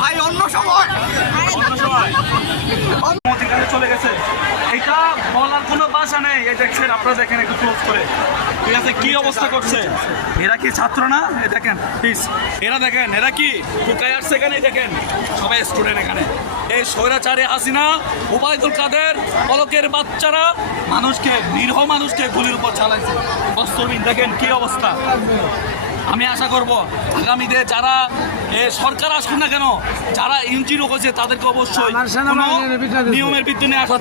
ভাই অন্য সময় চলে গেছে, এটা বলার কোনো ভাষা নেই। এই দেখছেন, আপনারা দেখেন একটু ক্লোজ করে, ঠিক আছে কি অবস্থা করছে। এরা কি ছাত্র না? এই দেখেন প্লিজ, এরা দেখেন এরা কি কোথায় আসছে এখানে, দেখেন সবাই স্টুডেন্ট এখানে। এই স্বৈরাচারী হাসিনা, ওবায়দুল কাদের, পলকের বাচ্চারা মানুষকে, নিরীহ মানুষকে গুলির উপর চালাইছে। বস্ত্রহীন দেখেন কি অবস্থা। আমি আশা করব আগামীতে যারা সরকার আসুন না কেন, যারা ইঞ্জিন হয়েছে তাদেরকে অবশ্যই নিয়মের ভিত্তিতে আসা